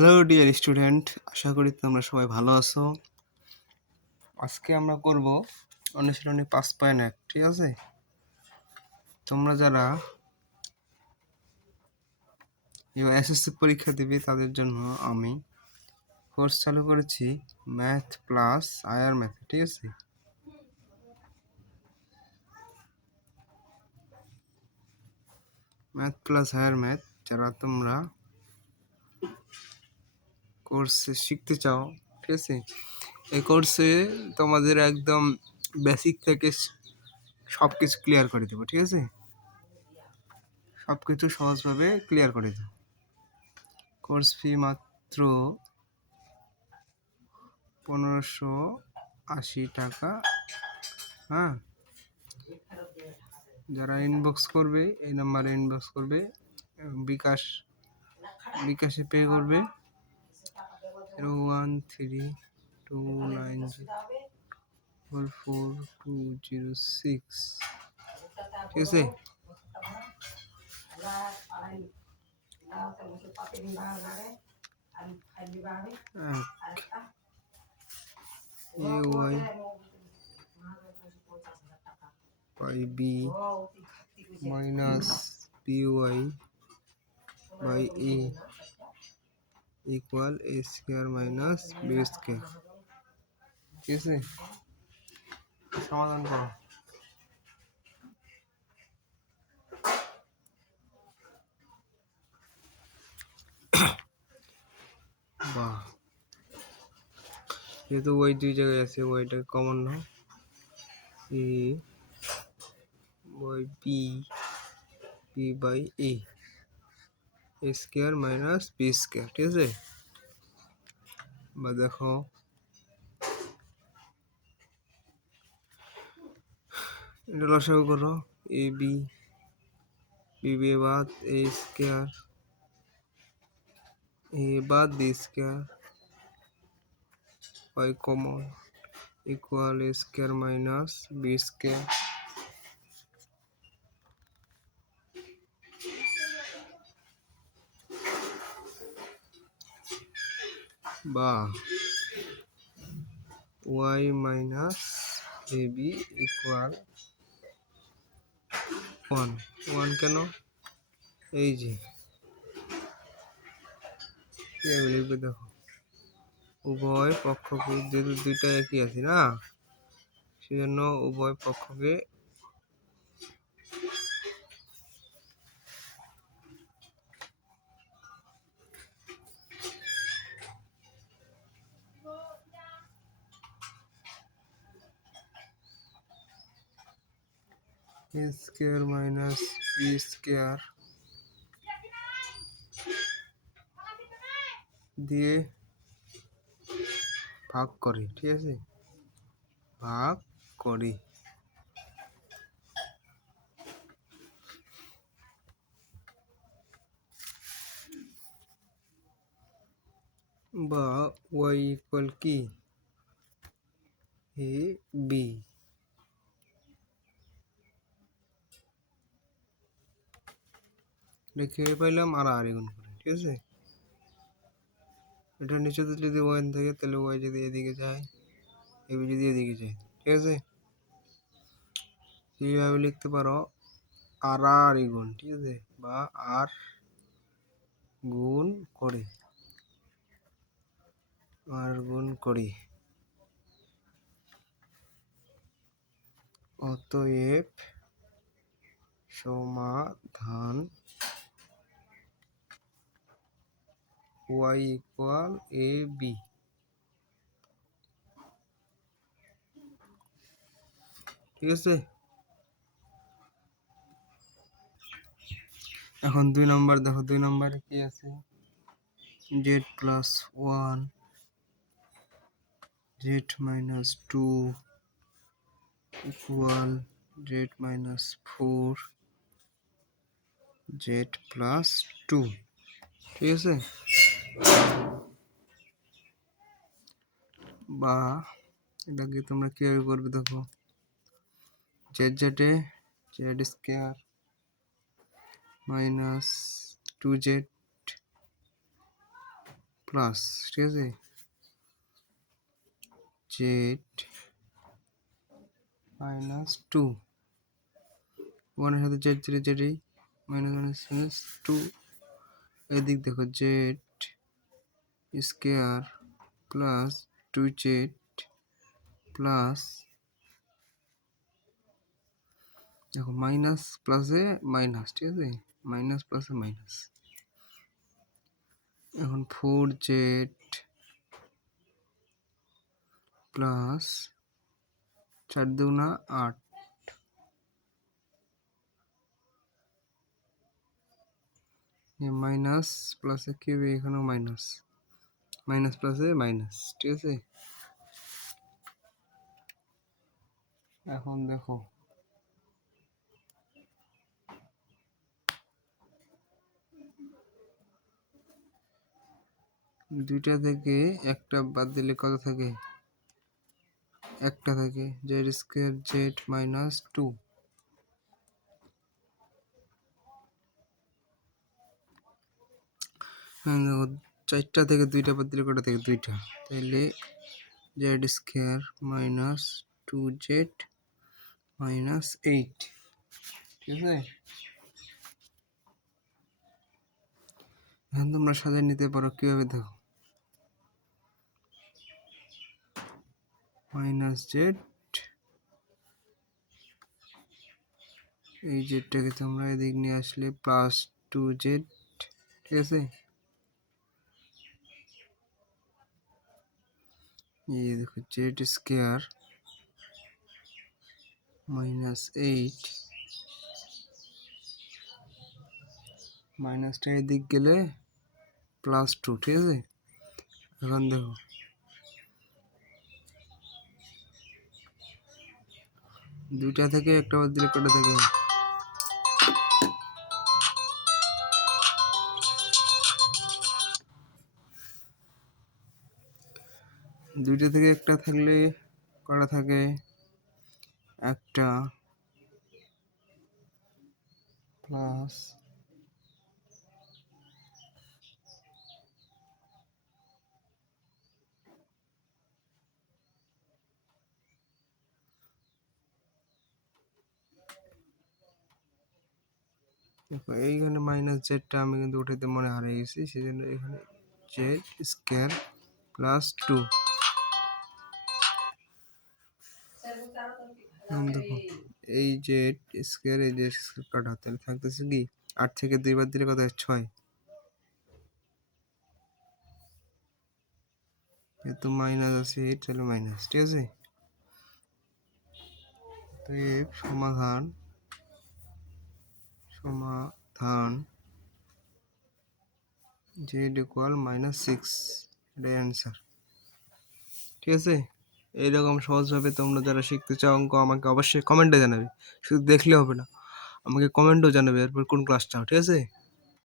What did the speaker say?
Hello dear student, আশা করি তোমরা সবাই ভালো আছো। আজকে আমরা করব অনুশীলনী 5.1। ঠিক আছে, তোমরা যারা এসএসসি পরীক্ষা দিবে তাদের জন্য আমি কোর্স চালু করেছি ম্যাথ প্লাস আয়ার ম্যাথ। ঠিক আছে, ম্যাথ প্লাস হায়ার ম্যাথ যারা তোমরা কোর্সে শিখতে চাও, ঠিক আছে, এই কোর্সে তোমাদের একদম বেসিক থেকে সব কিছু ক্লিয়ার করে দেবো। ঠিক আছে, সব কিছু সহজভাবে ক্লিয়ার করে দেবো। কোর্স ফি মাত্র 1580 টাকা। হ্যাঁ, যারা ইনবক্স করবে এই নাম্বারে ইনবক্স করবে, বিকাশে পে করবে 01329044206। ঠিক আছে, AY by B minus BY by A equal A square minus B square। ঠিক আছে, সমাধান করো। বাহ, যেহেতু ওই দুই জায়গায় আছে, ওইটা কমন নাও। A by B by A square minus B square. ঠিক আছে, বা দেখো এটা লসাগু করো। এ বি বি বাদ এ স্কোয়ার, এ বাদ B square by common equal A square minus B square. বা Y minus A B equal 1। 1 কেন? এই যে লিখবে, দেখো উভয় পক্ষকে, যেহেতু দুইটা একই আছে না, সেজন্য উভয় পক্ষকে এ স্কোয়ার মাইনাস বি স্কোয়ার দিয়ে ভাগ করে। ঠিক আছে, ভাগ করি বা ওয়াই ইকুয়াল কি এ বি। লিখে পাইলাম আর আর গুণ করে। ঠিক আছে, এটা নিচে যদি ওয়ান থাকে তাহলে ওয়াই যদি এদিকে যায়, এবি যদি এদিকে যায়। ঠিক আছে, এইভাবে লিখতে পারো আর আর গুণ। ঠিক আছে, বা আর গুণ করে, আর গুণ করি। অতএব সমাধান y ইকুয়াল এ বি। ঠিক আছে, এখন 2 নম্বর দেখো, 2 নম্বরে কি আছে? Z plus 1 Z minus 2 equal Z minus 4 Z plus 2। ঠিক আছে, বা এটাকে তোমরা কিভাবে করবে দেখো, জেড জেডে Z square minus 2 Z plus, ঠিক আছে, জেড মাইনাস টু, ওয়ানের সাথে জেড দিলে জেডই মাইনাস মাইনাস মাইনাস টু, এদিক দেখো Z square plus two Z plus, দেখো মাইনাস প্লাসে মাইনাস, ঠিক আছে, মাইনাস প্লাসে মাইনাস, এখন ফোর জেড প্লাস চার দুগুণা আট, মাইনাস প্লাসে কি হবে, এখানেও মাইনাস, মাইনাস প্লাসে মাইনাস, ঠিক আছে। এখন দেখো দুইটা থেকে একটা বাদ দিলে কত থাকে, একটা থাকে, Z square Z minus two, চারটা থেকে দুইটা বাদ দিলে কটা থেকে দুইটা, তাইলে Z square minus two Z minus eight, ঠিক আছে। এখন তোমরা সাজিয়ে নিতে পারো কিভাবে, দেখো মাইনাস জেড, এই জেডটাকে তোমরা এদিক নিয়ে আসলে প্লাস টু জেড, ঠিক আছে, এই দেখো জেড স্কোয়ার মাইনাস এইট, মাইনাসটা এদিক গেলে প্লাস টু, ঠিক আছে। এখন দেখো দুইটা থেকে একটা বাদ দিলে কটা থাকে, দুইটা থেকে একটা থাকলে কটা থাকে, একটা প্লাস দেখো এইখানে মাইনাস জেডটা আমি কিন্তু উঠাতে মনে হারিয়ে গেছি, সেই জন্য এখানে জেড স্কোয়ার প্লাস টু, দেখো এই জেড স্কোয়ার এই জেড স্কোয়ার কাটা, তাহলে থাকতেছে কি, আট থেকে দুই বাদ দিলে কত হয়, ছয়, এত মাইনাস আছে এইট, তাহলে মাইনাস, ঠিক আছে। তো এর সমাধান সমাধান জেড ইকুয়াল মাইনাস সিক্স, এটাই অ্যান্সার, ঠিক আছে। এইরকম সহজভাবে তোমরা যারা শিখতে চাও অঙ্ক আমাকে অবশ্যই কমেন্টে জানাবে, শুধু দেখলে হবে না, আমাকে কমেন্টও জানাবে এরপর কোন ক্লাস চাও, ঠিক আছে।